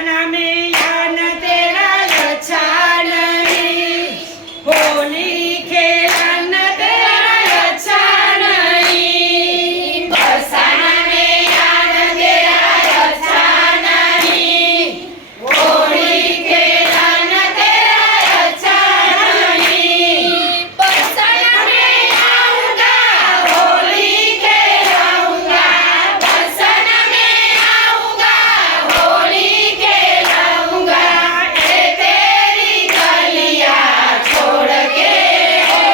बरसाना में आना तेरा अच्छा नहीं, होली खेलना तेरा अच्छा नहीं। बरसाना में आना तेरा अच्छा नहीं, होली खेलना तेरा अच्छा नहीं। बरसाना में आऊंगा होली खेलाऊंगा, बरसाना में आऊंगा होली खेलाऊंगा। ए तेरी गलियां छोड़ के हो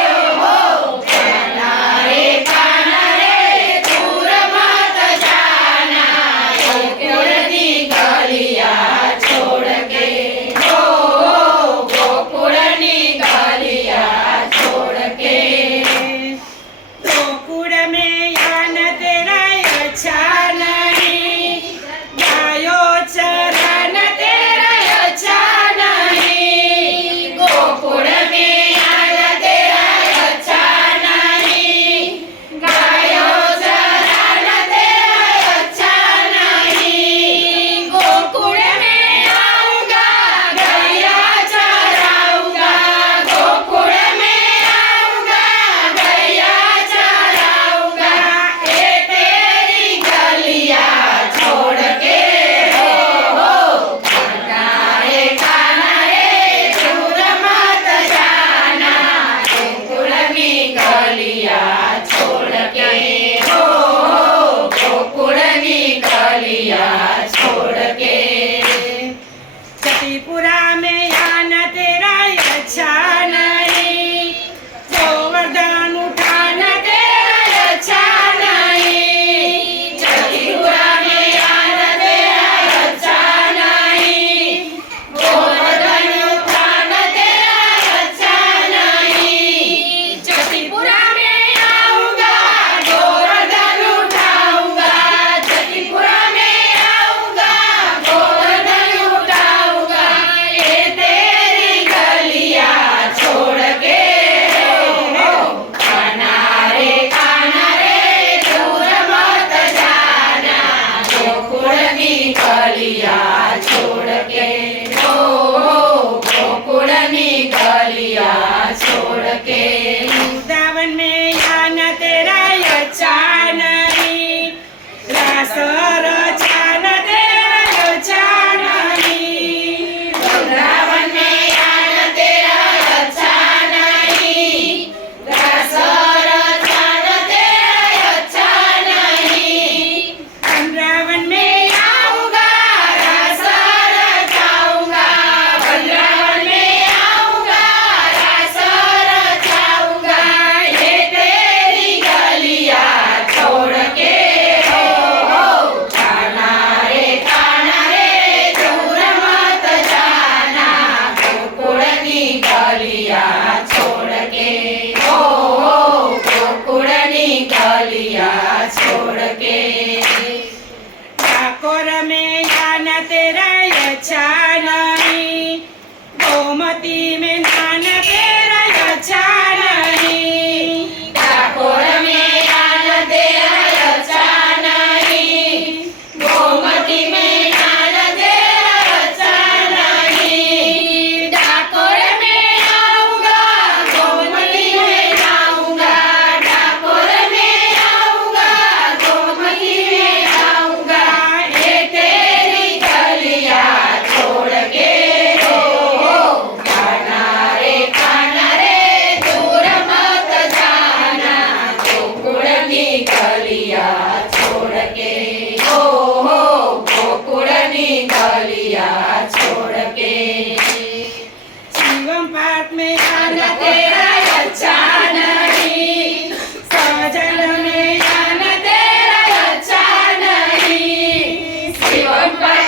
खाना रे दूर मत जाना, गोकुलनी गलियां छोड़ के हो गोकुलनी गलियां छोड़ के। गोकुल में आना तेरा अच्छा नहीं, गायो चराना तेरा अच्छा नहीं। गोकुल में आना तेरा अच्छा नहीं, गायो चराना तेरा अच्छा नहीं। गोकुल में आऊंगा गैया चराऊंगा, गोकुल में आऊंगा गैया चराऊंगा। ए तेरी गलियां छोड़ के हो खाना रे दूर मत जाना, गोकुलनी गलियां छोड़ के हो गोकुलनी गलियां छोड़ के। सतीपुरा में आना तेरा अच्छा नहीं, गोवर्धन उठाना तेरा अच्छा नहीं। सतीपुरा में आना तेरा अच्छा नहीं, गोवर्धन उठाना तेरा अच्छा नहीं। सतीपुरा में आऊंगा गोवर्धन उठाऊंगा, सतीपुरा में आऊंगा गोवर्धन उठाऊंगा। ए तेरी गलियां छोड़ के हो खाना रे दूर मत जाना, गोकुलनी गलियां छोड़ के हो गोकुलनी गलियां छोड़ के। वृंदावन में आना तेरा अच्छा नहीं, रास रचाना तेरा अच्छा नहीं। वृंदावन में आना तेरा अच्छा नहीं, रास रचाना तेरा अच्छा नहीं। वृंदावन में आऊंगा रास रचाऊंगा, वृंदावन में आऊंगा रास रचाऊंगा। ये तेरी गलियां छोड़ के हो खाना रे दूर मत जाना, गोकुलनी गलियां छोड़ के हो गोकुलनी गलियां छोड़ के। डाकोर में आना तेरा अच्छा नहीं, गोमती में नाना तेरा अच्छा नहीं। डाकोर में आना तेरा अच्छा नहीं, गोमती में नाना तेरा अच्छा नहीं। डाकोर में आऊंगा गोमती में आऊंगा, डाकोर में आऊंगा गोमती में आऊंगा। ए तेरी गलियां छोड़ के हो खाना रे दूर मत जाना, गोकुलनी गलियां छोड़ के हो गोकुलनी गलियां छोड़ के। शिवम पाठ में आना तेरा अच्छा नहीं, सजन में आना तेरा अच्छा नहीं। शिवम पाठ